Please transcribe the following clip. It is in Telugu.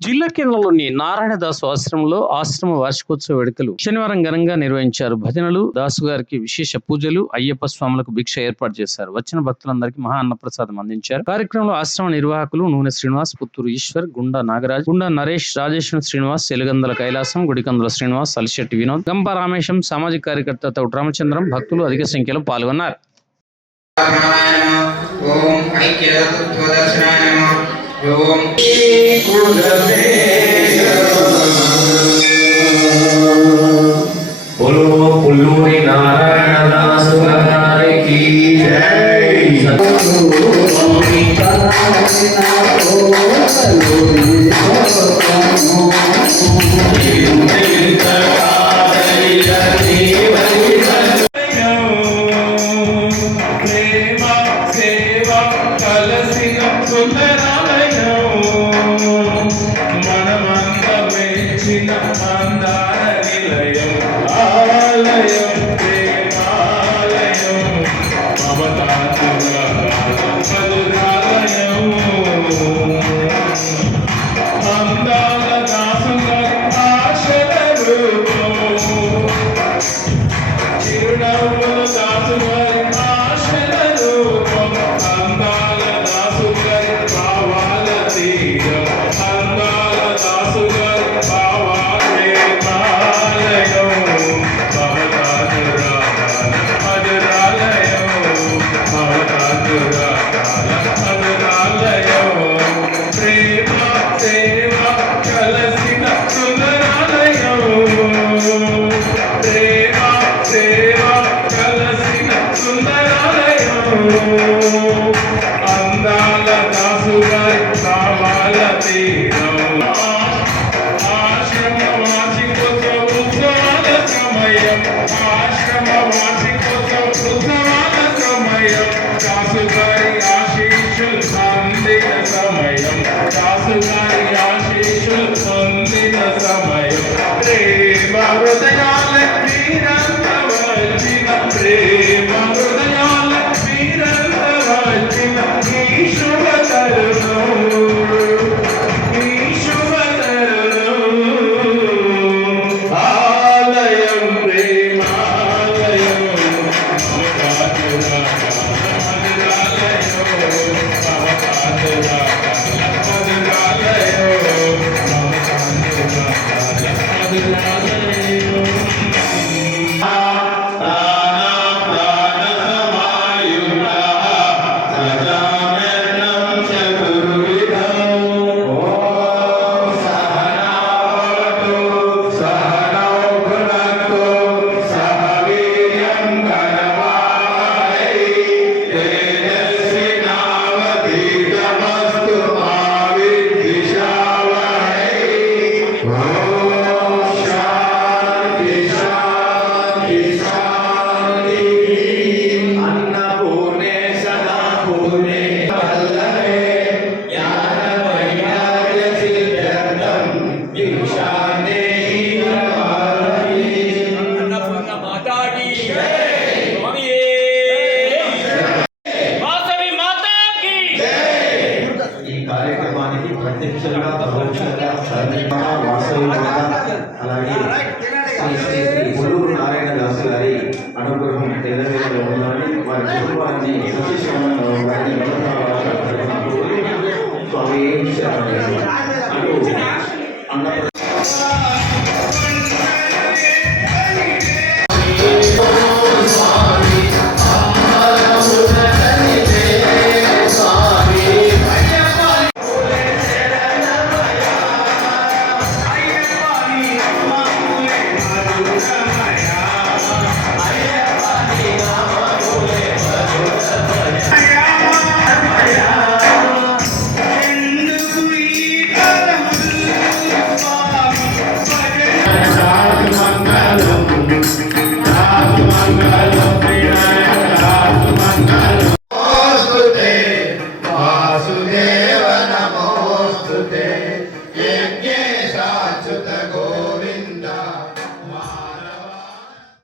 జిల్లా కేంద్రంలోని నారాయణదాసు ఆశ్రమంలో ఆశ్రమ వార్షికోత్సవ వేడుకలు శనివారం ఘనంగా నిర్వహించారు. భజనలు, దాసు గారికి విశేష పూజలు, అయ్యప్ప స్వాములకు భిక్ష ఏర్పాటు చేశారు. వచ్చిన భక్తులందరికీ మహా అన్నప్రసాదం అందించారు. కార్యక్రమంలో ఆశ్రమ నిర్వాహకులు నూనె శ్రీనివాస్, పుత్తూరు ఈశ్వర్, గుండా నాగరాజ్, గుండా నరేష్, రాజేశ్వర శ్రీనివాస్, ఎలుగందల కైలాసం, గుడికందుల శ్రీనివాస్, అలిశెట్టి వినోద్, గంప రామేశం, సామాజిక కార్యకర్త తౌట రామచంద్రం, భక్తులు అధిక సంఖ్యలో పాల్గొన్నారు. ఓం పుల్లూరి నారాయణదాసు గారికి జై. ప్రత్యక్షంగా పరోక్షంగా వాస్తవిక అలాగే పుల్లూరు నారాయణదాసు గారి అనుగ్రహం తెల్లవేలో ఉండాలని వారి కుటుంబాన్ని స్వామి